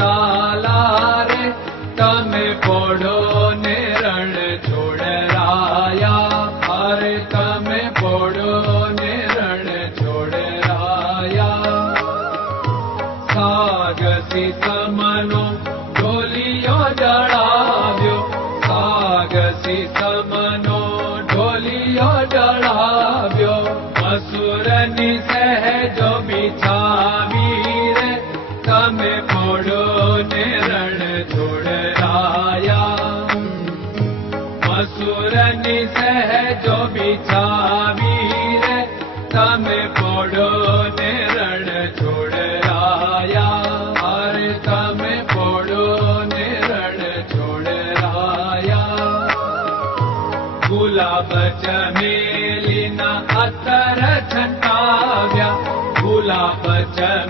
લાલા રે તમે પોડો ને રણ છોડરાયા અરે તમે પોડો ને રણ છોડરાયા સાગસી સમનો ઢોલિયો જડાવ્યો તમે પોડો ને રણ છોડરાયા મસુરની સહેજો બિછાવી રે, તમે પોડો ને રણ છોડરાયા અરે તમે પોડો ને રણ છોડરાયા ગુલાબ ચમેલીના અત્તર છંટાવ્યા ગુલાબ ચમેલીના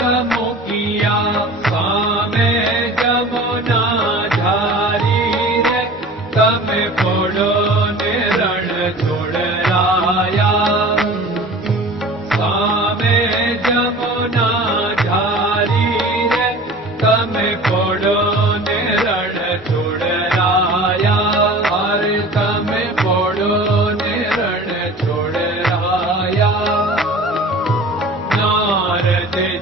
कदमों किया जमुना झारी रे तमे ने रण छोड़ाया सामे जमुना झारी रे तमे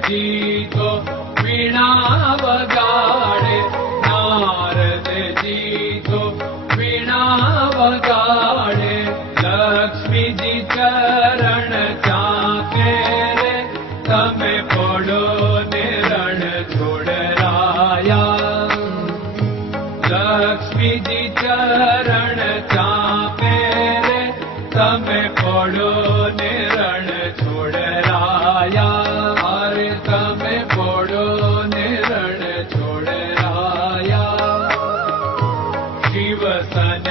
ीतो पीणा वगाडे नारीथो पीणा वगाडे लक्ष्मी जी चरण चाके रे तमे चरणो ने रणया लक्ष्मी जी चरण चाके रे तमे पडो चरणो नेर Hassan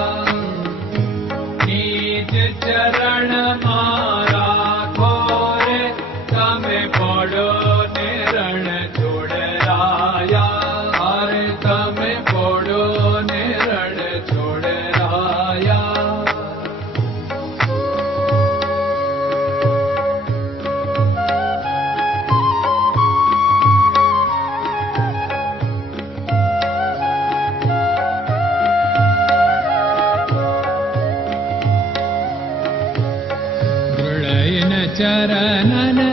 charanana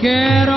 quiero